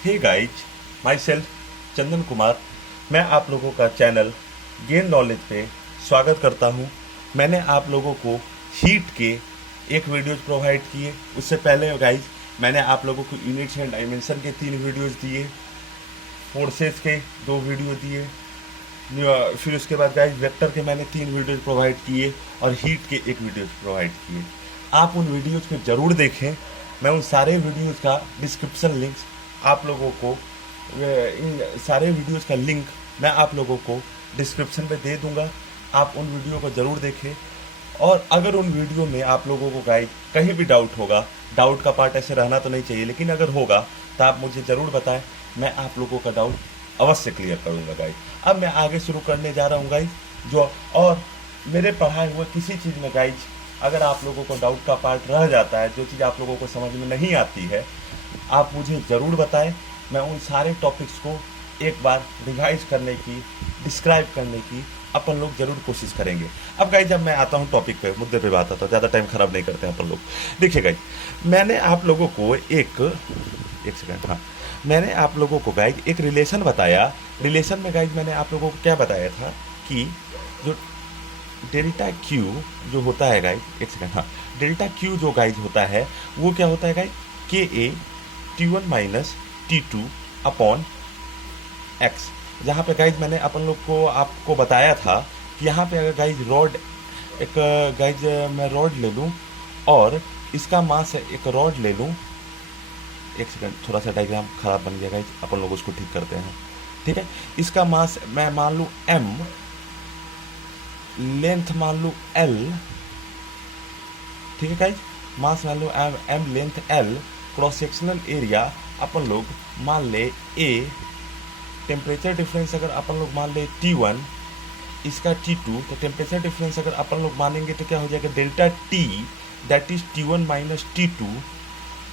Hey guys, my self Chandan Kumar. मैं आप लोगों का चैनल गेन नॉलेज पे स्वागत करता हूँ। मैंने आप लोगों को हीट के एक वीडियोज प्रोवाइड किए। उससे पहले गाइज मैंने आप लोगों को यूनिट्स एंड डायमेंशन के 3 वीडियोज दिए, फोर्सेस के 2 वीडियो दिए, फिर उसके बाद गाइज वेक्टर के मैंने 3 वीडियोज प्रोवाइड किए और हीट के 1 वीडियोज प्रोवाइड किए। आप उन वीडियोज को ज़रूर देखें। मैं उन सारे वीडियोज का डिस्क्रिप्शन लिंक आप लोगों को इन सारे वीडियोस का लिंक मैं आप लोगों को डिस्क्रिप्शन पे दे दूंगा। आप उन वीडियो को ज़रूर देखें। और अगर उन वीडियो में आप लोगों को गाइड कहीं भी डाउट होगा, डाउट का पार्ट ऐसे रहना तो नहीं चाहिए, लेकिन अगर होगा तो आप मुझे ज़रूर बताएं। मैं आप लोगों का डाउट अवश्य क्लियर करूँगा गाइड। अब मैं आगे शुरू करने जा रहा हूँ गाइड। जो और मेरे पढ़ाए हुए किसी चीज़ में गाइड अगर आप लोगों को डाउट का पार्ट रह जाता है, जो चीज़ आप लोगों को समझ में नहीं आती है, आप मुझे ज़रूर बताएं। मैं उन सारे टॉपिक्स को एक बार रिवाइज करने की, डिस्क्राइब करने की अपन लोग ज़रूर कोशिश करेंगे। अब गाइज जब मैं आता हूँ टॉपिक पे, मुद्दे पे बात आता हूँ, ज़्यादा टाइम ख़राब नहीं करते हैं अपन लोग। देखिए गाइज, मैंने आप लोगों को एक सेकंड, हाँ, मैंने आप लोगों को गाइज एक रिलेशन बताया। रिलेशन में गाइज मैंने आप लोगों को क्या बताया था कि जो डेल्टा क्यू जो होता है गाइज, एक सेकंड, हाँ, डेल्टा क्यू जो गाइज होता है वो क्या होता है गाइज, के ए T1 minus T2 upon x. जहाँ पे गाइज मैंने अपन लोग को आपको बताया था कि यहाँ पे अगर गाइज रॉड एक गाइज मैं रॉड ले लूँ और इसका मास एक रॉड ले लूँ, एक सेकंड, थोड़ा सा डायग्राम खराब बन गया गाइज, अपन लोग उसको ठीक करते हैं। ठीक है, इसका मास मैं मान लूँ m, लेंथ मान लूँ l। ठीक है गाइज, मास मान लूँ m, length l, cross sectional area अपन लोग मान ले A, टेम्परेचर डिफरेंस अगर अपन लोग मान ले T1, इसका T2, तो टेम्परेचर डिफरेंस अगर अपन लोग मानेंगे तो क्या हो जाएगा, delta T that is T1 minus T2।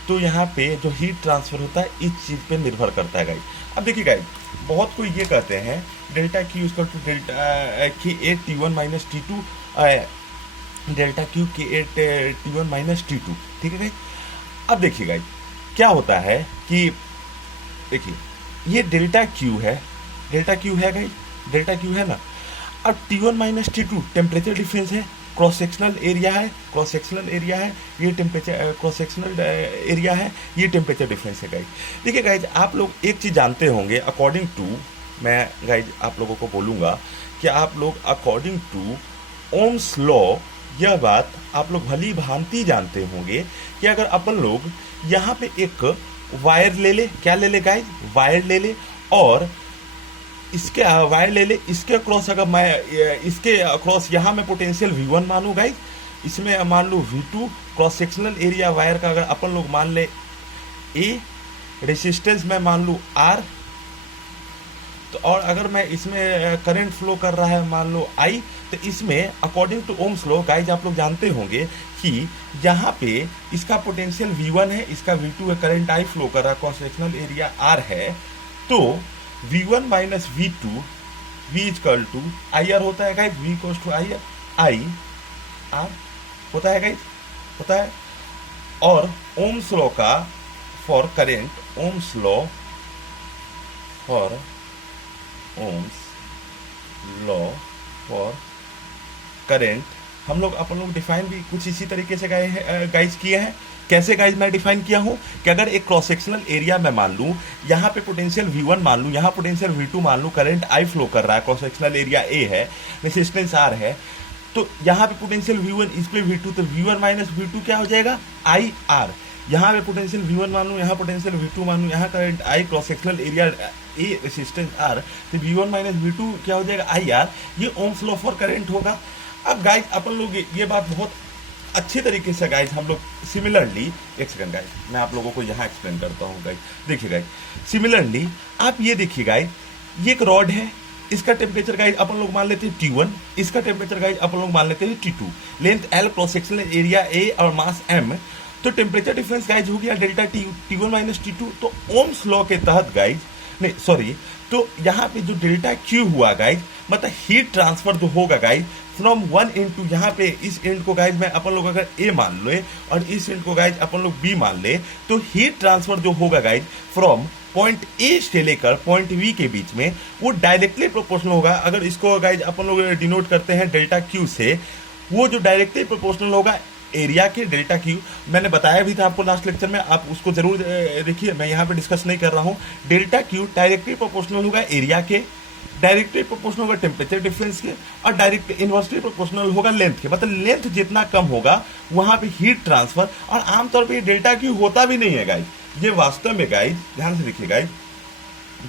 तो यहाँ पे जो हीट ट्रांसफर होता है इस चीज़ पे निर्भर करता है गाइज। अब देखिए गाइज, बहुत कोई ये कहते हैं delta Q equal to delta K8 T1 minus T2, delta Q K8 T1 minus T2। ठीक है गाइज। अब देखिए गाइज क्या होता है कि देखिए ये डेल्टा क्यू है, डेल्टा क्यू है गाइज, डेल्टा क्यू है ना। अब T1 minus T2 temperature difference है, क्रॉस सेक्शनल एरिया है, क्रॉस सेक्शनल एरिया है, ये टेम्परेचर क्रॉस सेक्शनल एरिया है, ये टेम्परेचर डिफरेंस है गाइज। देखिए गाइज, आप लोग एक चीज़ जानते होंगे, अकॉर्डिंग टू, मैं गाइज आप लोगों को बोलूँगा कि आप लोग अकॉर्डिंग टू ओम्स लॉ यह बात आप लोग भली भांति जानते होंगे कि अगर अपन लोग यहाँ पे एक वायर ले ले, क्या ले ले गाइज, वायर ले ले, और इसके वायर ले ले, इसके अक्रॉस अगर मैं इसके अक्रॉस यहाँ मैं पोटेंशियल V1 मानूँ गाइज, इसमें मान लूँ V2, cross sectional area wire का अगर अपन लोग मान ले A, रेसिस्टेंस में मान लूँ R, तो और अगर मैं इसमें करंट फ्लो कर रहा है मान लो I, तो इसमें according to Ohm's law guys आप लोग जानते होंगे कि यहाँ पे इसका पोटेंशियल V1 है, इसका V2 है, करंट I फ्लो कर रहा है, क्रॉस सेक्शनल एरिया R है। तो V1 minus V2 V equal to IR होता है guys, V equal to I R होता है गाइज, होता है। और ओम्स लॉ का for current, Ohm's law for Ohm's law for current हम लोग अपन लोग डिफाइन भी कुछ इसी तरीके से गाइज किए हैं। कैसे गाइज मैं डिफाइन किया हूँ कि अगर एक क्रॉस सेक्शनल एरिया में मान लूँ, यहाँ पे पोटेंशियल V1 मान लूँ, यहाँ पोटेंशियल V2 मान लूँ, करंट I फ्लो कर रहा है, क्रॉस सेक्शनल एरिया A है, रेसिस्टेंस R है, तो यहाँ पे पोटेंशियल V1, इस पे V2, तो V1 माइनस V2 क्या हो जाएगा, IR। यहाँ पे पोटेंशियल V1 मान लूँ, यहाँ पोटेंशियल V2 मान लूँ, यहाँ current I, cross sectional area A, resistance R, तो V1 माइनस V2 क्या हो जाएगा, IR। ये ओम्स लॉ फॉर करंट होगा। अब गाइज अपन लोग ये बात बहुत अच्छी तरीके से गाइज हम लोग सिमिलरली, एक सेकंड गाइज मैं आप लोगों को यहाँ एक्सप्लेन करता हूँ गाइज। देखिए गाइज, सिमिलरली आप ये देखिए गाइज, ये एक रॉड है, इसका टेम्परेचर गाइज अपन लोग मान लेते हैं T1, इसका टेम्परेचर गाइज अपन लोग मान लेते हैं T2, length L, cross sectional area A और मास M। तो टेम्परेचर डिफरेंस गाइज हो गया डेल्टा T1 माइनस T2। तो ओम्स लॉ के तहत गाइज, नहीं सॉरी, तो यहाँ पे जो डेल्टा क्यू हुआ गाइज, मतलब हीट ट्रांसफर जो होगा guys from one end to, यहाँ पे इस एंड को गाइज मैं अपन लोग अगर A मान ले और इस एंड को गाइज अपन लोग B मान ले, तो हीट ट्रांसफर जो होगा गाइज फ्रॉम पॉइंट ए से लेकर पॉइंट बी के बीच में वो डायरेक्टली प्रोपोर्शनल होगा। अगर इसको गाइज अपन लोग डिनोट करते हैं डेल्टा क्यू से, वो जो डायरेक्टली प्रोपोर्शनल होगा एरिया के डेल्टा क्यू। मैंने बताया भी था आपको लास्ट लेक्चर में, आप उसको जरूर देखिए, मैं यहाँ पे डिस्कस नहीं कर रहा हूँ। डेल्टा क्यू डायरेक्टली प्रोपोर्शनल होगा एरिया के, डायरेक्टली प्रोपोर्शनल होगा टेम्परेचर डिफरेंस के, और डायरेक्ट इनवर्सली प्रोपोर्शनल होगा लेंथ के। मतलब लेंथ जितना कम होगा वहां पे हीट ट्रांसफर, और आमतौर पे डेल्टा क्यू होता भी नहीं है गाइज। ये वास्तव में गाइज ध्यान से देखिए गाइज,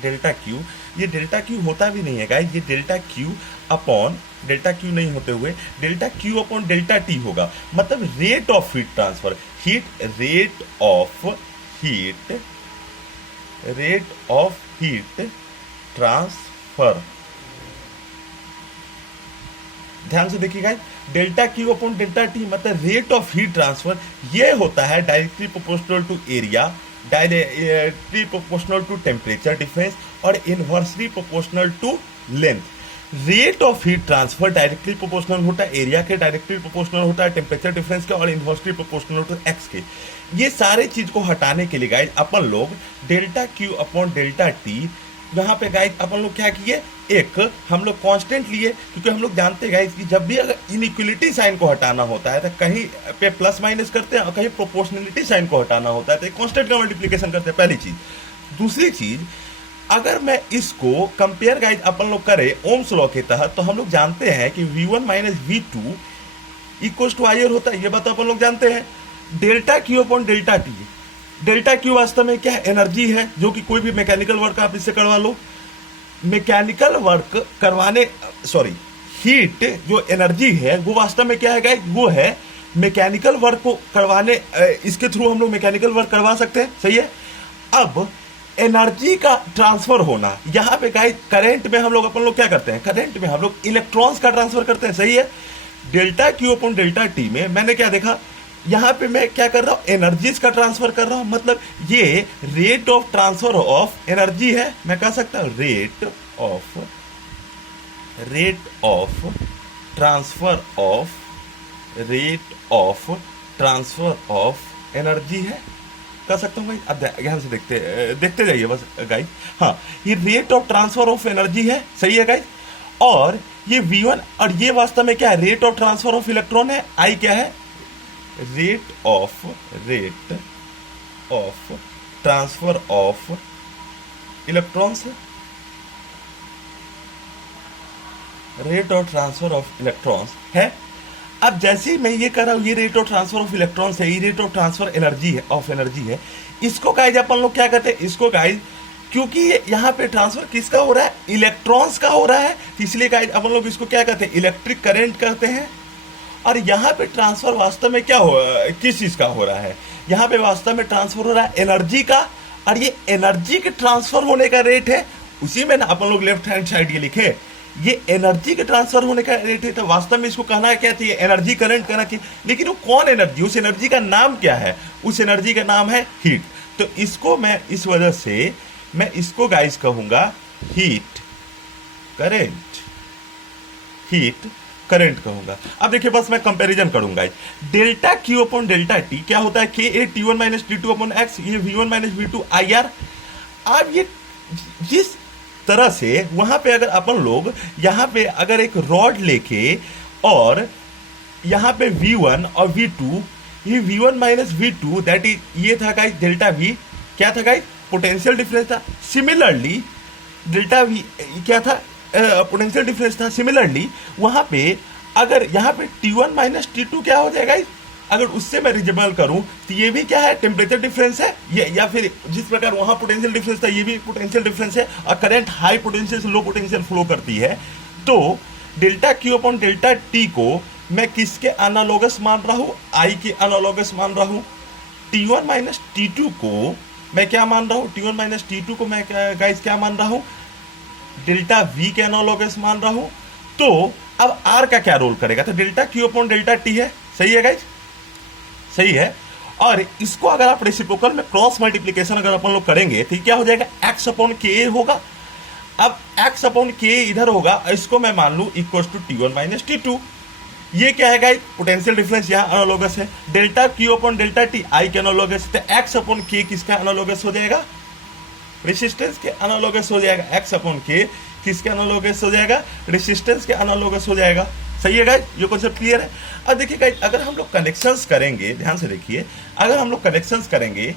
डेल्टा क्यू, ये डेल्टा क्यू होता भी नहीं है गाइज। ये delta Q upon delta Q नहीं होते हुए delta Q upon delta T होगा। मतलब rate of heat transfer, rate of heat transfer. ध्यान से देखिएगा, delta Q upon delta T मतलब रेट ऑफ हीट ट्रांसफर, ये होता है directly proportional to area, directly proportional to temperature difference, और inversely proportional to length. Rate of heat transfer directly proportional होता है एरिया के, डायरेक्टली प्रोपोर्शनल होता है टेम्परेचर डिफरेंस के, और इनवर्सली प्रोपोर्शनल टू एक्स के। ये सारे चीज को हटाने के लिए गाइज अपन लोग delta Q upon delta T, यहाँ पे गाइज अपन लोग क्या किए, एक हम लोग कांस्टेंट लिए, क्योंकि हम लोग जानते हैं गाइज कि जब भी अगर इनइक्वलिटी साइन को हटाना होता है तो कहीं पे प्लस माइनस करते हैं और कहीं प्रोपोर्शनलिटी साइन को हटाना होता है तो कांस्टेंट का मल्टीप्लिकेशन करते हैं, पहली चीज। दूसरी चीज, अगर मैं इसको कंपेयर गाइज अपन लोग करें ओम्स लॉ के तहत, तो हम लोग जानते हैं कि V1 minus V2 equal to IR होता है। ये बात अपन लोग जानते हैं। Delta Q upon delta T, delta Q वास्तव में क्या है, एनर्जी है, जो कि कोई भी मैकेनिकल वर्क आप इससे करवा लो। मैकेनिकल वर्क करवाने, सॉरी, हीट जो एनर्जी है वो वास्तव में क्या है गाइस, वो है मैकेनिकल वर्क को करवाने, इसके थ्रू हम लोग मैकेनिकल वर्क करवा सकते हैं, सही है। अब एनर्जी का ट्रांसफर होना, यहां पे गाइस करंट में हम लोग अपन लोग क्या करते हैं, करंट में हम लोग इलेक्ट्रॉन्स का ट्रांसफर करते हैं, सही है। Delta Q upon delta T में मैंने क्या देखा, यहां पे मैं क्या कर रहा हूं, एनर्जीज का ट्रांसफर कर रहा हूं। मतलब ये rate of transfer of energy है, मैं कह सकता हूं rate of transfer of energy है, कर सकता हूं भाई। अब ध्यान से देखते जाइए बस गाइस। हाँ, ये rate of transfer of energy है, सही है गाइस। और ये V1, और ये वास्तव में क्या है, rate of transfer of electron है। I क्या है, rate of transfer of electrons, rate of transfer of electrons है। अब जैसे ही मैं ये कर रहा हूं, ये rate of transfer of electrons है, ये रेट ऑफ ट्रांसफर एनर्जी है, ऑफ एनर्जी है। इसको गाइज अपन लोग क्या कहते हैं, इसको गाइज, क्योंकि यहाँ पे ट्रांसफर किसका हो रहा है, इलेक्ट्रॉन्स का हो रहा है, इसलिए गाइज अपन लोग इसको क्या कहते हैं, इलेक्ट्रिक करंट कहते हैं। और यहाँ पे ट्रांसफर वास्तव में क्या हो, किस चीज का हो रहा है, यहाँ पे वास्तव में ट्रांसफर हो रहा है एनर्जी का, और ये एनर्जी के ट्रांसफर होने का रेट है। उसी में ना अपन लोग लेफ्ट हैंड साइड ये लिखे, ये एनर्जी के ट्रांसफर होने का रेट है। तो वास्तव में इसको कहना क्या चाहिए, एनर्जी करंट कहना चाहिए। लेकिन वो कौन एनर्जी, उस एनर्जी का नाम क्या है, उस एनर्जी का नाम है हीट। तो इसको मैं इस वजह से मैं इसको गाइस कहूंगा हीट करंट कहूंगा। अब देखिए बस मैं कंपैरिजन करूंगा, delta Q upon delta T क्या होता है, के ए T1 minus T2 upon x, ये V1 माइनस V2 IR। अब ये जिस तरह से वहां पे अगर अपन लोग यहां पे अगर एक रॉड लेके और यहां पे V1 और V2, ये V1 minus V2 that is, ये था गाइस डेल्टा V, क्या था गाइस, पोटेंशियल डिफरेंस था। सिमिलरली डेल्टा V क्या था, पोटेंशियल डिफरेंस था। सिमिलरली वहां पे अगर यहाँ पे T1 माइनस T2 क्या हो जाएगा, अगर उससे मैं रिजेबल करूं तो ये भी क्या है, टेम्परेचर डिफरेंस है, ये या फिर जिस प्रकार वहां पोटेंशियल डिफरेंस था ये भी पोटेंशियल डिफरेंस है, और करंट हाई पोटेंशियल से लो पोटेंशियल फ्लो करती है। तो delta Q upon delta T को मैं किसके एनालोगस मान रहा हूं, I के एनालोगस मान रहा हूं। T1 माइनस T2 को मैं क्या मान रहा हूं, T1 माइनस T2 को मैं गाइस क्या मान रहा हूं, डेल्टा V के एनालोगस मान रहा हूं। तो अब R का क्या रोल करेगा, तो delta Q upon delta T है, सही है गाइस, सही है। और इसको अगर आप रेसिप्रोकल में क्रॉस मल्टीप्लिकेशन अगर अपन लोग करेंगे तो क्या हो जाएगा, x अपॉन के होगा। अब x अपॉन के इधर होगा, इसको मैं मान लू equal to T1 minus T2। ये क्या है गाइस, पोटेंशियल डिफरेंस यहाँ एनालोगस है। Delta Q upon delta T I के एनालोगस, तो x अपॉन के किसका एनालोगस हो जाएगा, रेसिस्टेंस के एनालोगस हो जाएगा, एक्स अपॉन के किसके एनालोगस हो जाएगा, रेसिस्टेंस के एनालोगस हो जाएगा। सही है गाइज, ये कॉन्सेप्ट क्लियर है। अब देखिए गाइज, अगर हम लोग कनेक्शंस करेंगे, ध्यान से देखिए, अगर हम लोग कनेक्शंस करेंगे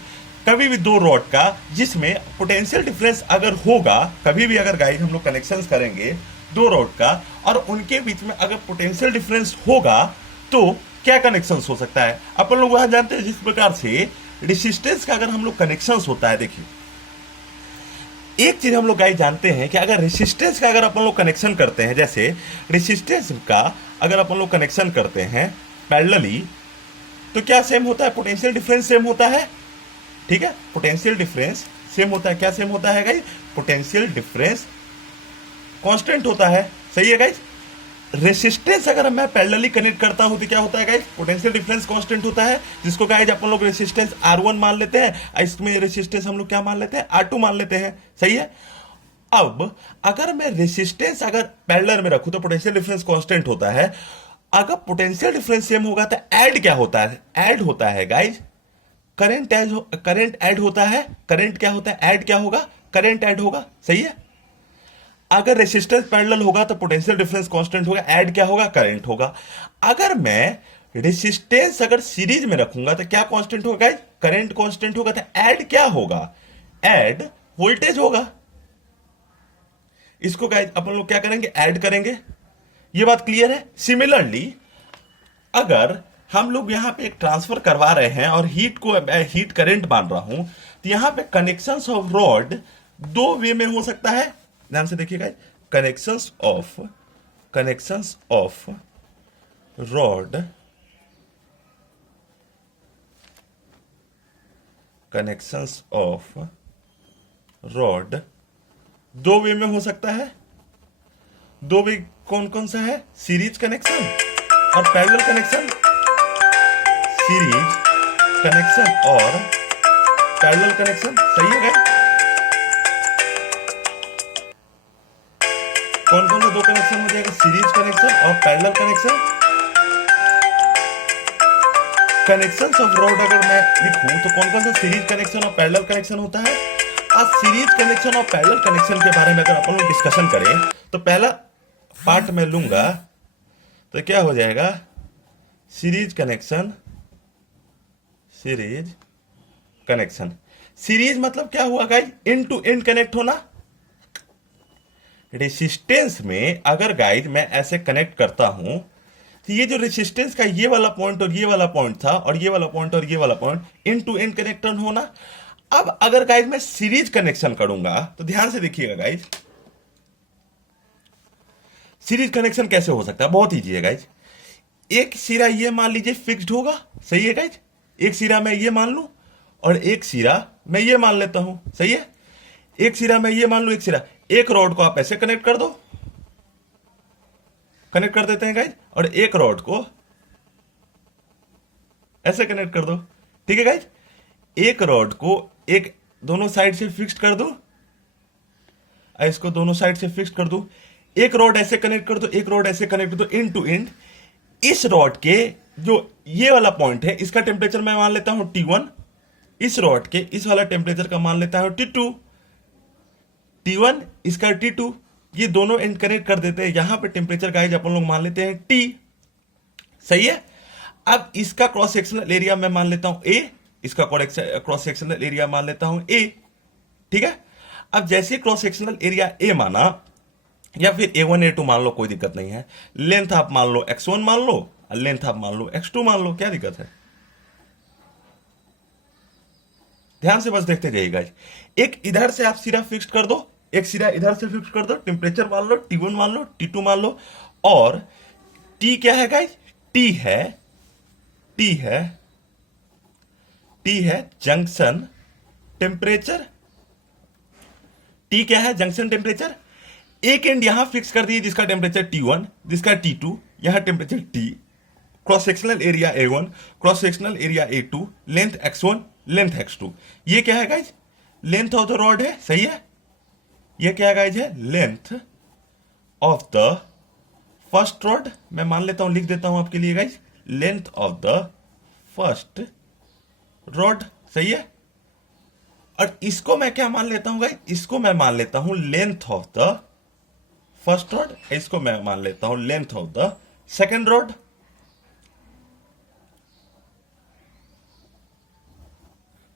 कभी भी दो रॉड का जिसमें पोटेंशियल डिफरेंस अगर होगा, कभी भी अगर गाइज हम लोग कनेक्शंस करेंगे दो रॉड का और उनके बीच में अगर पोटेंशियल डिफरेंस होगा तो क्या कनेक्शंस हो सकता है। अपन लोग वहां जानते हैं जिस प्रकार से रेसिस्टेंस का अगर हम लोग कनेक्शंस होता है, देखिए एक चीज हम लोग गाइस जानते हैं कि अगर रेसिस्टेंस का अगर अपन लोग कनेक्शन करते हैं, जैसे रेसिस्टेंस का अगर अपन लोग कनेक्शन करते हैं पैरेलली, तो क्या सेम होता है, पोटेंशियल डिफरेंस सेम होता है। ठीक है, पोटेंशियल डिफरेंस सेम होता है। क्या सेम होता है गाइस, पोटेंशियल डिफरेंस कांस्टेंट होता है। सही है गाइस। रेसिस्टेंस अगर मैं पैरेलली कनेक्ट करता हूं तो क्या होता है गाइस, पोटेंशियल डिफरेंस कांस्टेंट होता है, जिसको गाइस अपन लोग रेसिस्टेंस R1 मान लेते हैं, इसमें रेसिस्टेंस हम लोग क्या मान लेते हैं, R2 मान लेते हैं। सही है। अब अगर मैं रेसिस्टेंस अगर पैरेलल में रखूं तो पोटेंशियल डिफरेंस कांस्टेंट होता है। अगर पोटेंशियल डिफरेंस सेम होगा तो ऐड क्या होता है, ऐड होता है गाइस, करंट ऐड होता है। करंट क्या होता है, ऐड क्या होगा, करंट ऐड होगा। सही है। अगर रेसिस्टेंस पैरेलल होगा तो पोटेंशियल डिफरेंस कांस्टेंट होगा, ऐड क्या होगा, करंट होगा। अगर मैं रेसिस्टेंस अगर सीरीज में रखूंगा तो क्या कांस्टेंट होगा गाइस, करंट कांस्टेंट होगा। तो ऐड क्या होगा, ऐड वोल्टेज होगा। इसको गाइस अपन लोग क्या करेंगे, ऐड करेंगे। ये बात क्लियर है। सिमिलरली अगर हम लोग यहां पे एक ट्रांसफर करवा रहे हैं और हीट करंट मान रहा हूं, तो यहां पे कनेक्शंस ऑफ रॉड दो वे में हो सकता है। ध्यान से देखिएगा, connections of rod, connections of rod दो वे में हो सकता है। दो वे कौन कौन सा है, सीरीज कनेक्शन और पैरेलल कनेक्शन। सीरीज कनेक्शन और पैरेलल कनेक्शन। सही है गाइस। कौन कौन सा दो कनेक्शन हो जाएगा, सीरीज कनेक्शन और parallel connection. Connections of rod अगर मैं लिखूं तो कौन कौन सा सीरीज कनेक्शन और पैरेलल कनेक्शन होता है। आज सीरीज कनेक्शन और पैरेलल कनेक्शन के बारे में अगर अपन लोग डिस्कशन करें तो पहला पार्ट में लूंगा तो क्या हो जाएगा, series connection. Series connection, series मतलब क्या हुआ guys, end to end connect होना। रेसिस्टेंस में अगर गाइस मैं ऐसे कनेक्ट करता हूं तो ये जो रेसिस्टेंस का ये वाला पॉइंट और ये वाला पॉइंट था और ये वाला पॉइंट और ये वाला point end to end connection होना। अब अगर गाइस मैं सीरीज कनेक्शन करूंगा तो ध्यान से देखिएगा गाइस, सीरीज कनेक्शन कैसे हो सकता है, बहुत ईजी है गाइस। एक सिरा ये मान लीजिए फिक्स्ड होगा। सही है गाइस। एक सिरा मैं ये मान लूं और एक सिरा मैं ये मान लेता हूं। सही है। एक सिरा मैं ये मान लूं, एक सिरा, एक रॉड को आप ऐसे कनेक्ट कर दो, कनेक्ट कर देते हैं गाइस, और एक रॉड को ऐसे कनेक्ट कर दो। ठीक है गाइस। एक रॉड को एक दोनों साइड से फिक्स्ड कर दो, इसको दोनों साइड से फिक्स कर दो। एक रॉड ऐसे कनेक्ट कर दो, एक रॉड ऐसे कनेक्ट कर दो, एंड टू एंड। इस रॉड के जो ये वाला पॉइंट है इसका टेम्परेचर मैं मान लेता हूं T1, इस रॉड के इस वाला टेम्परेचर का मान लेता हूं T2, T1 इसका T2, ये दोनों एंड कनेक्ट कर देते हैं। यहां पे टेम्परेचर गाइस अपन लोग मान लेते हैं T। सही है। अब इसका क्रॉस सेक्शनल एरिया मैं मान लेता हूं A, इसका क्रॉस सेक्शनल एरिया मान लेता हूं A। ठीक है। अब जैसे क्रॉस सेक्शनल एरिया A माना या फिर A1 A2 मान लो, कोई दिक्कत नहीं है। लेंथ आप मान लो X1 मान लो और लेंथ आप मान लो X2 मान लो, क्या दिक्कत है। ध्यान से बस देखते जाइएगा। एक इधर से आप सिरा फिक्स कर दो, एक सिरा इधर से फिक्स कर दो, टेम्परेचर मान लो T1 मान लो, T2 मान लो, और T क्या है गाइस, T है जंक्शन टेम्परेचर। T क्या है, जंक्शन टेम्परेचर। एक एंड यहां फिक्स कर दिए जिसका टेम्परेचर T1, जिसका T2, यहां temperature T, cross sectional area A1, cross sectional area A2, length X1, length X2। ये क्या है guys, length of the rod है। सही है। ये क्या गाइस है, length of the first rod. मैं मान लेता हूं, लिख देता हूं आपके लिए guys, length of the first rod. सही है। और इसको मैं क्या मान लेता हूं गाइस, इसको मैं मान लेता हूं length of the first rod, इसको मैं मान लेता हूं length of the second rod.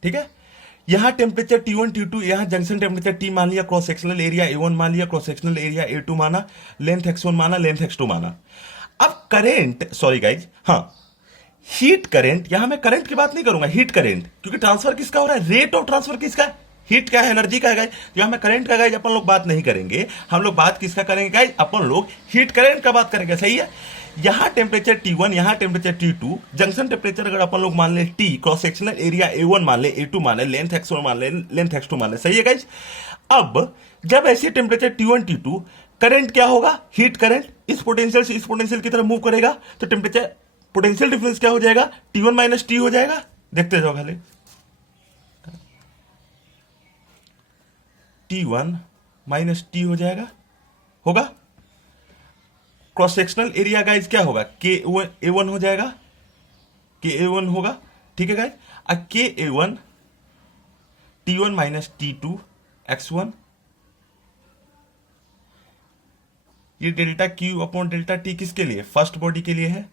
ठीक है, यहां टेम्परेचर T1 T2, यहां जंक्शन टेम्परेचर T मान लिया, क्रॉस सेक्शनल एरिया A1 मान लिया, क्रॉस सेक्शनल एरिया A2 माना, लेंथ X1 माना, लेंथ X2 माना। अब करंट, सॉरी गाइज, हाँ, हीट करंट, यहां मैं करंट की बात नहीं करूंगा, हीट करंट, क्योंकि ट्रांसफर किसका हो रहा है, रेट ऑफ ट्रांसफर किसका है, हीट का है, एनर्जी का है गाइज। यहां मैं करंट का गाइज अपन लोग बात नहीं करेंगे, हम लोग बात किसका करेंगे गाइज, अपन लोग हीट करंट का बात करेंगे, सही है। यहां टेम्परेचर T1, यहां टेम्परेचर T2, जंक्शन टेम्परेचर अगर अपन लोग मान ले T, cross sectional area A1 मान ले, A2 मान ले, लेंथ X1 मान ले, लेंथ X2 मान ले, सही है गाइज। अब जब ऐसे टेम्परेचर T1 T2, करंट क्या होगा, हीट करंट इस पोटेंशियल से इस पोटेंशियल की तरफ मूव करेगा, तो टेम्परेचर पोटेंशियल डिफरेंस क्या हो जाएगा, T1 माइनस T हो जाएगा। देखते जाओ खाली, T1 माइनस T हो जाएगा, होगा। क्रॉस सेक्शनल एरिया गाइज क्या होगा, KA1 हो जाएगा, KA1 होगा, ठीक है गाइज। अब KA1 T1 minus T2 X1, ये delta Q upon delta T किसके लिए, फर्स्ट बॉडी के लिए है,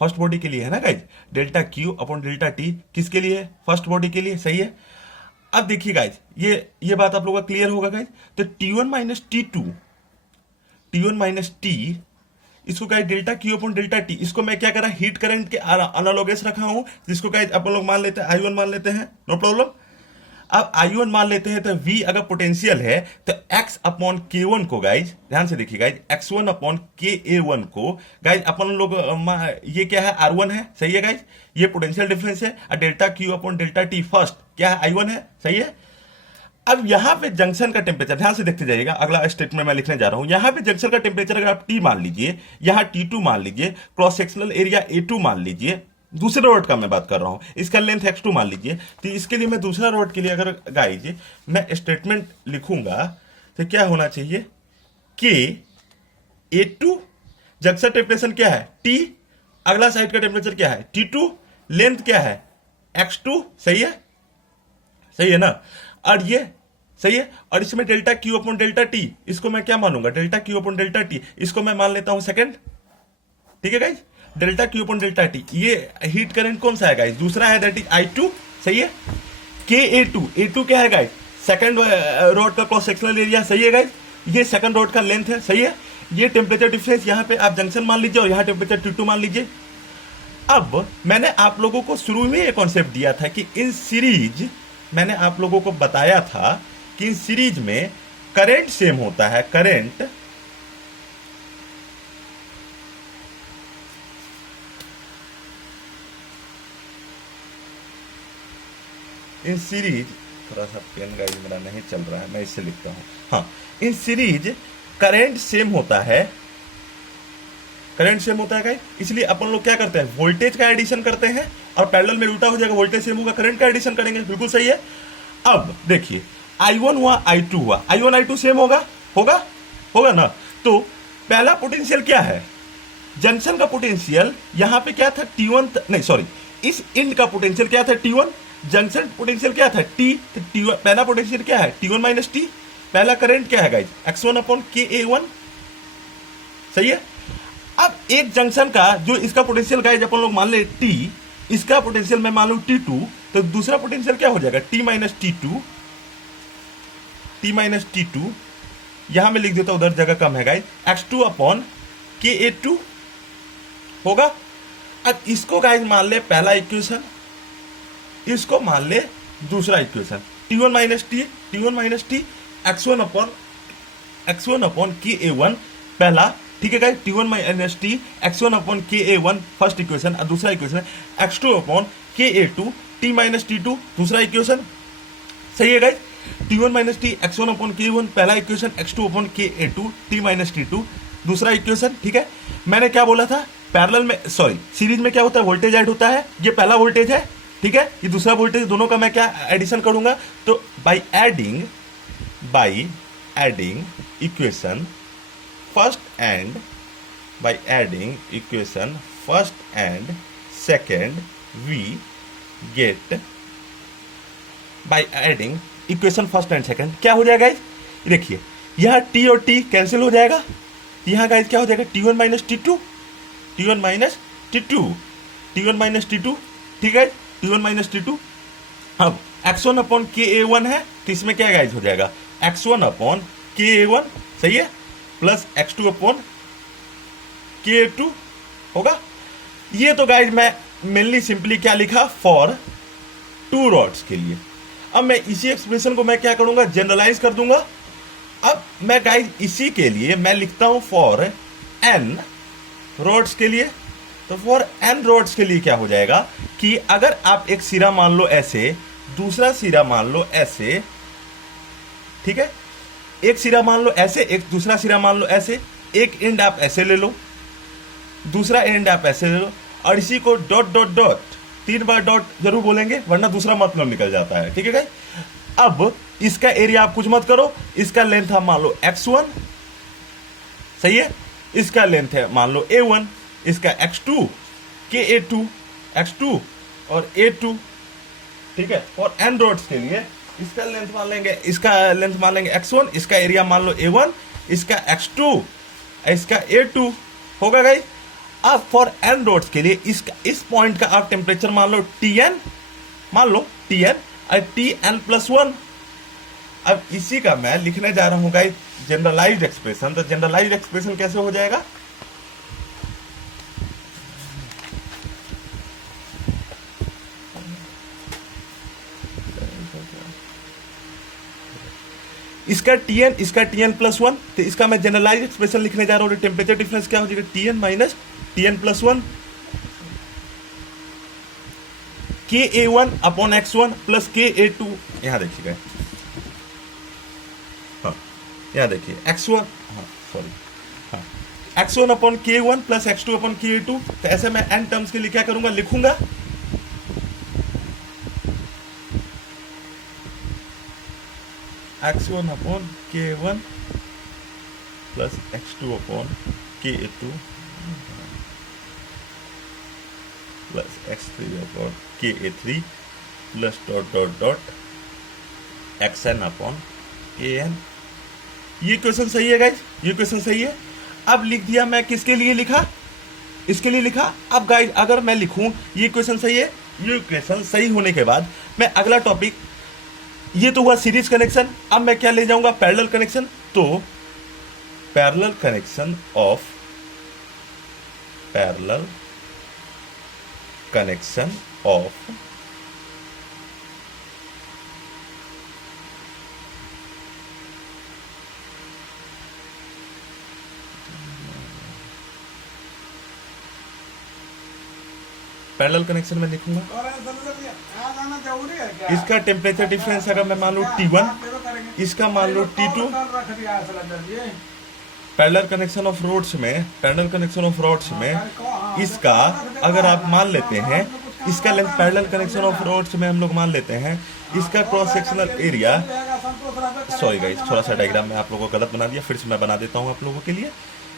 फर्स्ट बॉडी के लिए है ना guys. Delta Q upon delta T किसके लिए है, फर्स्ट बॉडी के लिए, सही है। अब देखिए गाइज, ये बात आप लोगों का क्लियर होगा गाइज। तो T1 minus T2, T1 minus T, इसको guys delta Q upon delta T, इसको मैं क्या करा, हीट करंट के अनालोगस रखा हूं, जिसको गाइज अपन लोग मान लेते हैं I1 मान लेते हैं, नो प्रॉब्लम। अब I1 मान लेते हैं, तो V अगर पोटेंशियल है तो X अपॉन K1 को गाइज, ध्यान से देखिए गाइज, X1 अपॉन KA1 को गाइज अपन लोग ये क्या है, R1 है, सही है गाइज, ये पोटेंशियल डिफरेंस है। और delta Q upon delta T first क्या है, I1 है, सही है। अब यहां पे जंक्शन का टेम्परेचर, ध्यान से देखते जाइएगा, अगला स्टेटमेंट मैं लिखने जा रहा हूं। यहां पे जंक्शन का टेम्परेचर अगर आप T मान लीजिए, यहां T2 मान लीजिए, क्रॉस सेक्शनल एरिया A2 मान लीजिए, दूसरे रॉड का मैं बात कर रहा हूं, इसका लेंथ X2 मान लीजिए। तो इसके लिए मैं दूसरा रॉड के लिए अगर गाइज मैं स्टेटमेंट लिखूंगा तो क्या होना चाहिए, KA2, जंक्शन टेम्परेचर क्या है T, अगला साइड का टेम्परेचर क्या है T2, लेंथ क्या है X2, सही है, सही है ना। और ये सही है, और इसमें delta Q upon delta T, इसको मैं क्या मानूंगा, delta Q upon delta T, इसको मैं मान लेता हूं सेकंड, ठीक है guys, delta Q upon delta T। ये हीट करंट कौन सा है गाइज, दूसरा है, दैट इज I2, सही है। KA2, A2 क्या है गाइज, सेकंड रॉड का क्रॉस सेक्शनल एरिया, सही है गाइज, ये सेकंड रॉड का लेंथ है, सही है। ये टेम्परेचर डिफरेंस यहां पे आप जंक्शन मान लीजिए, और यहां टेम्परेचर T2 मान लीजिए। अब मैंने आप लोगों को शुरू में ये कॉन्सेप्ट दिया था कि इन सीरीज, मैंने आप लोगों को बताया था कि इन सीरीज में करंट सेम होता है, करंट इन सीरीज, थोड़ा सा पेन गाइज मेरा नहीं चल रहा है, मैं इससे लिखता हूं, हाँ, इन सीरीज करंट सेम होता है, करंट सेम होता है गाइज। इसलिए अपन लोग क्या करते हैं, वोल्टेज का एडिशन करते हैं, और पैरेलल में उल्टा हो जाएगा, वोल्टेज सेम होगा, करंट का एडिशन करेंगे, बिल्कुल सही है। अब देखिए, I1 हुआ, I2 हुआ, I1 I2 सेम होगा, होगा, होगा ना। तो पहला पोटेंशियल क्या है, जंक्शन का पोटेंशियल यहां पे क्या था T1, नहीं सॉरी, इस इंड का पोटेंशियल क्या था T1, जंक्शन पोटेंशियल क्या था T, तो T1 पहला पोटेंशियल क्या है T1 माइनस T, पहला करंट क्या है गाइज X1 अपॉन KA1, सही है। अब एक जंक्शन का जो इसका पोटेंशियल गाइज अपन लोग मान ले T, इसका पोटेंशियल मैं मान लू T2, तो दूसरा पोटेंशियल क्या हो जाएगा T minus T2, T minus T2, यहां मैं लिख देता हूं, उधर जगह कम है गाइज, X2 अपॉन KA2 होगा। अब इसको गाइज मान ले पहला इक्वेशन, इसको मान ले दूसरा equation, T1 minus T, T1 minus T, X1 upon KA1 पहला, ठीक है guys, T1 minus T, X1 upon KA1 first equation, और दूसरा equation X2 upon KA2 T minus T2 दूसरा इक्वेशन, सही है guys. T1 minus T, X1 upon KA1 पहला equation, X2 upon KA2 T minus T2 दूसरा equation, ठीक है। मैंने क्या बोला था, पैरेलल में, सॉरी, सीरीज में क्या होता है, वोल्टेज ऐड होता है, ये पहला वोल्टेज है, ठीक है, ये दूसरा वोल्टेज, दोनों का मैं क्या एडिशन करूंगा, तो by adding equation first and, by adding equation first and second, we get by adding equation first and second, क्या हो जाएगा गाइज, देखिए यहाँ टी और टी कैंसिल हो जाएगा, यहाँ गाइज क्या हो जाएगा T1 minus T2, T1 minus T2, T1 minus T2, ठीक है, T1 माइनस T2। अब x1 अपॉन KA1 है, तो इसमें क्या गाइज हो जाएगा x1 अपॉन KA1, सही है, प्लस x2 अपॉन KA2 होगा। ये तो गाइज मैं मेनली सिंपली क्या लिखा, फॉर टू रॉड्स के लिए। अब मैं इसी एक्सप्रेशन को मैं क्या करूंगा, जनरलाइज कर दूंगा। अब मैं गाइज इसी के लिए मैं लिखता हूं फॉर n रॉड्स के लिए। तो फॉर n रॉड्स के लिए क्या हो जाएगा कि अगर आप एक सिरा मान लो ऐसे, दूसरा सिरा मान लो ऐसे, ठीक है, एक सिरा मान लो ऐसे, एक दूसरा सिरा मान लो ऐसे, एक एंड आप ऐसे ले लो, दूसरा एंड आप ऐसे ले लो, और इसी को डॉट डॉट डॉट 3 बार डॉट जरूर बोलेंगे वरना दूसरा मतलब निकल जाता है, ठीक है गाइस। अब इसका एरिया आप कुछ मत करो, इसका लेंथ है मान लो x1, सही है, इसका लेंथ है मान लो a1, इसका x2 KA2, x2 और A2, ठीक है। और n रॉड्स के लिए इसका लेंथ मान लेंगे, x1, इसका एरिया मान लो a1, इसका x2, इसका a2 होगा गाइस। अब फॉर n रॉड्स के लिए इस पॉइंट का आप टेम्परेचर मान लो Tn, मान लो Tn और Tn+1। अब इसी का मैं लिखने जा रहा हूं गाइस जनरलाइज्ड एक्सप्रेशन। तो जनरलाइज्ड एक्सप्रेशन कैसे हो जाएगा, इसका Tn+1, तो इसका मैं जनरलाइज एक्सप्रेशन लिखने जा रहा हूं। टेम्परेचर डिफरेंस क्या हो जाएगा, Tn minus Tn+1 KA1 upon x1 plus KA2। यहां देखिएगा, हाँ यहां देखिए x1, हाँ सॉरी, हाँ x1 upon K1 plus x2 upon KA2। तो ऐसे मैं n टर्म्स के लिए क्या करूंगा, लिखूंगा x1 upon K1 plus x2 upon KA2 plus x3 upon KA3 plus dot dot dot xn upon KN। ये क्वेश्चन सही है गाइज, ये क्वेश्चन सही है। अब लिख दिया मैं, किसके लिए लिखा, इसके लिए लिखा। अब गाइज अगर मैं लिखूं ये क्वेश्चन सही है, ये क्वेश्चन सही होने के बाद मैं अगला टॉपिक, ये तो हुआ सीरीज कनेक्शन, अब मैं क्या ले जाऊंगा, पैरेलल कनेक्शन। तो parallel connection of parallel connection of parallel connection में लिखूंगा इसका टेम्परेचर डिफरेंस अगर मैं मान लूं T1, इसका मान लो T2। Parallel connection of rods में, पैरेलल कनेक्शन ऑफ रोड्स में इसका अगर आप मान लेते हैं, इसका length parallel connection of rods में हम लोग मान लेते हैं, इसका cross sectional area, sorry guys थोड़ा सा डायग्राम में आप लोगों को गलत बना दिया, फिर से मैं बना देता हूं आप लोगों के लिए।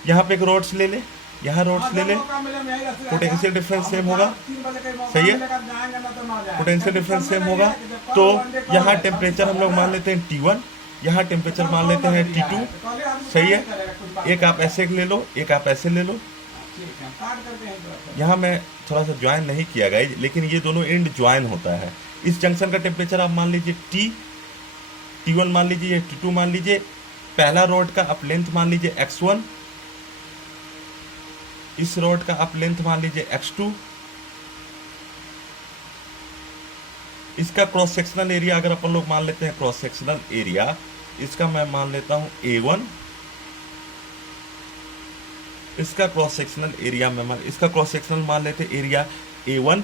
यहाँ पे एक रोड्स ले ले, यहाँ रोड्स ले ले, पोटेंशियल डिफरेंस सेम होगा, सही है, पोटेंशियल डिफरेंस सेम होगा। तो यहाँ टेम्परेचर हम लोग मान लेते हैं T1, यहाँ टेम्परेचर मान लेते हैं T2, सही है। एक आप ऐसे ले लो, एक आप ऐसे ले लो। यहाँ मैं थोड़ा सा ज्वाइन नहीं किया गया, लेकिन ये दोनों एंड ज्वाइन होता है। इस जंक्शन का टेम्परेचर आप मान लीजिए T1 मान लीजिए, T2 मान लीजिए। पहला रोड का आप लेंथ मान लीजिए x1, इस रोड का आप लेंथ मान लीजिए x2। इसका क्रॉस सेक्शनल एरिया अगर अपन लोग मान लेते हैं, क्रॉस सेक्शनल एरिया इसका मैं मान लेता हूं A1, इसका क्रॉस सेक्शनल एरिया में इसका क्रॉस सेक्शनल मान लेते हैं एरिया A1।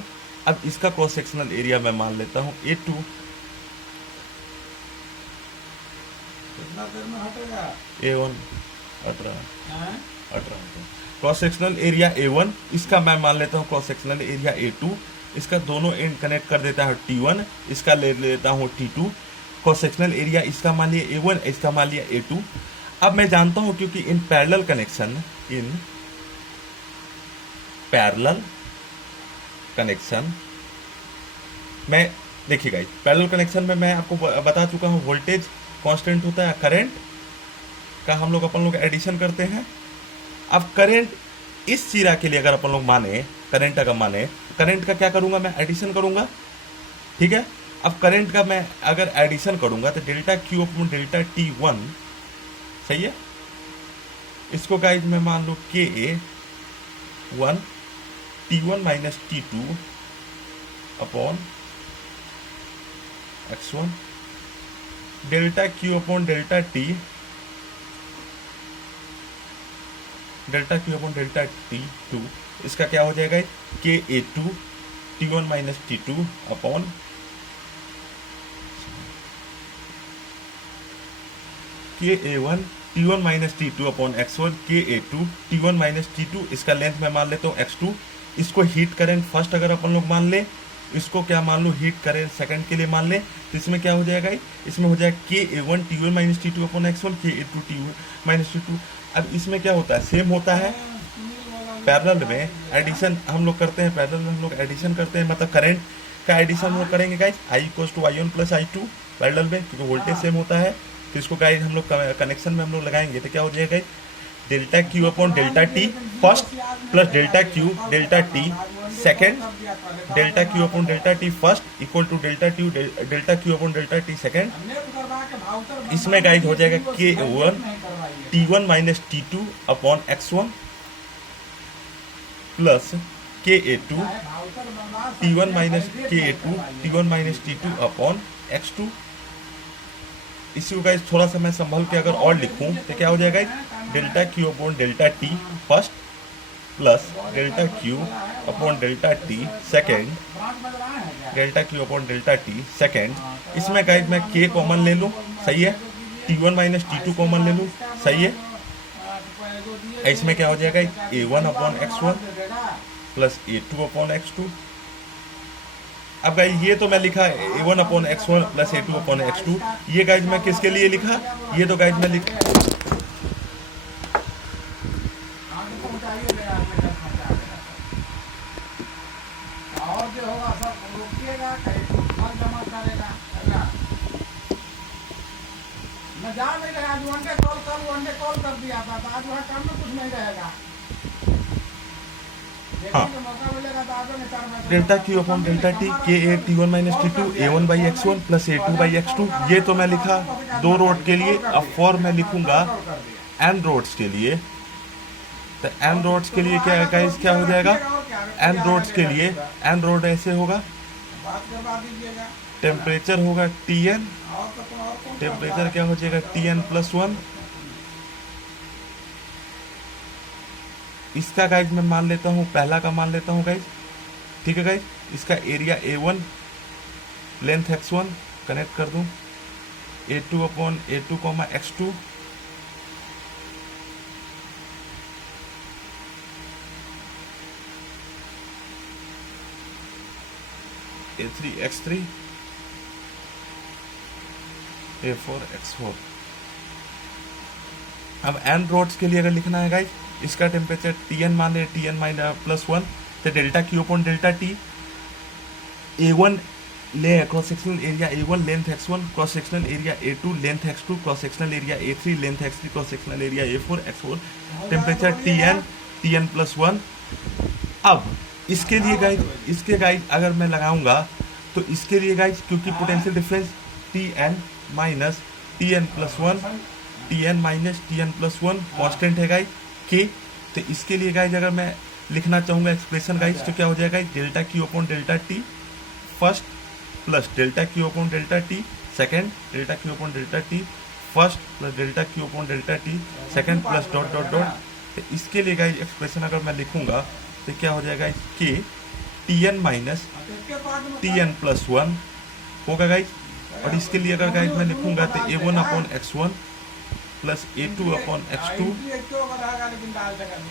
अब इसका क्रॉस सेक्शनल एरिया मैं मान लेता हूं A2। A1 18 cross sectional area A1, इसका मैं मान लेता हूं क्रॉस सेक्शनल एरिया A2। इसका दोनों एंड कनेक्ट कर देता हूं T1, इसका ले लेता हूं T2। क्रॉस सेक्शनल एरिया इसका मान लिया A1, इसका मान लिया A2। अब मैं जानता हूं क्योंकि इन पैरेलल कनेक्शन मैं देखिए गाइस, पैरेलल कनेक्शन में मैं आपको बता चुका हूँ वोल्टेज कांस्टेंट होता है, करंट का हम लोग अपन लोग एडिशन करते हैं। अब करंट इस चीरा के लिए अगर अपन लोग माने, करंट अगर माने, करंट का क्या करूंगा मैं, एडिशन करूंगा, ठीक है। अब करंट का मैं अगर एडिशन करूंगा तो delta Q upon delta T one, सही है। इसको गाइज मैं मान लो K A one T one minus T two upon X one, delta Q upon delta T, delta Q upon delta T two, इसका क्या हो जाएगा, K A two T one minus T two upon K A one T one minus T two upon X one, K A two T one minus T two, इसका length मैं मान लेता हूँ x to. इसको heat current first अगर अपन लोग मान ले, इसको क्या मान लो हीट करेंट सेकंड के लिए मान ले, तो इसमें क्या हो जाएगा, इसमें हो जाएगा K A one T one minus T two upon X one, K A two T one minus T two. अब इसमें क्या होता है, सेम होता है, पैरेलल में एडिशन हम लोग करते हैं, पैरेलल में हम लोग एडिशन करते हैं, मतलब करंट का एडिशन हम लोग करेंगे guys, I equals to I one plus I two parallel में, क्योंकि वोल्टेज सेम होता है। तो इसको गाइज हम लोग कनेक्शन में हम लोग लगाएंगे तो क्या हो जाएगा, delta Q upon delta T first plus delta Q delta T second, delta Q upon delta T first equal to delta Q upon delta T second. इसमें गाइज हो जाएगा K one T one minus T two upon X one plus K A two T one minus K A two T one minus T two upon X two. इसी को guys थोड़ा सा मैं संभल के अगर और लिखूं तो क्या हो जाएगा, delta Q upon delta T first plus delta Q upon delta T second, delta Q upon delta T second. इसमें गाइस मैं के कॉमन ले लूं, सही है, T one minus T two common ले लूं, सही है। इसमें क्या हो जाएगा, A one upon X one plus A two upon X two. अब गाइज ये तो मैं लिखा A one upon X one plus A two upon X two, ये गाइज मैं किसके लिए लिखा, ये तो गाइज मैं लिखा हाँ, delta Q upon delta T K A T one minus T two A one by X one plus A two by X two, ये तो मैं लिखा दो रोड के लिए। अब फॉर मैं लिखूंगा एन रोड्स के लिए, तो एन रोड्स के लिए क्या गाइस क्या हो जाएगा, एन रोड्स के लिए एन रोड ऐसे होगा, टेम्परेचर होगा टी एन, टेम्परेचर क्या हो जाएगा टी एन प्लस वन। इसका गाइज मैं मान लेता हूँ, पहला का मान लेता हूँ गाइज, ठीक है गाइज। इसका area A one length X one connect कर दूँ, A two upon A two comma X two, A three X three, A four X four. अब एन रोड्स के लिए अगर लिखना है गाइज, इसका टेम्परेचर टी एन मान ले, T N minus plus one, तो delta Q upon delta T, A one ले cross sectional area A one length X one, cross sectional area A two length X two, cross sectional area A three length X three, cross sectional area A four X four, temperature T N plus one. अब इसके लिए guys, इसके guys अगर मैं लगाऊंगा तो इसके लिए गाइज, क्योंकि potential difference T N minus T N plus one, T N minus T N plus one constant है गाइज के, तो इसके लिए गाइज अगर मैं लिखना चाहूँगा एक्सप्रेशन गाइज, तो क्या हो जाएगा, delta Q upon delta T first plus delta Q upon delta T second, delta Q upon delta T first plus delta Q upon delta T second plus dot dot dot. तो इसके लिए guys expression अगर मैं लिखूंगा तो क्या हो जाएगा, K T N minus T N plus one होगा गाइज। और इसके लिए अगर गाइज मैं लिखूंगा तो A one upon X one plus A two upon X two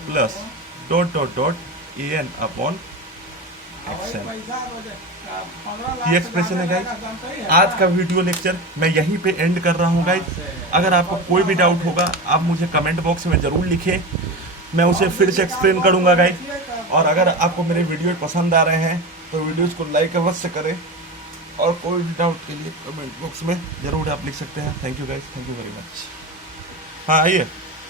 plus dot dot dot A N upon X N. ये एक्सप्रेशन है गाइज। आज का वीडियो लेक्चर मैं यहीं पे एंड कर रहा हूँ गाइज। अगर आपको कोई भी डाउट होगा आप मुझे कमेंट बॉक्स में ज़रूर लिखें, मैं उसे फिर से एक्सप्लेन करूँगा गाइज। और अगर आपको मेरे वीडियो पसंद आ रहे हैं तो वीडियोज़ को लाइक अवश्य करें और कोई भी डाउट के लिए कमेंट बॉक्स में जरूर आप लिख सकते हैं। Thank you guys, thank you very much. हाँ आइए।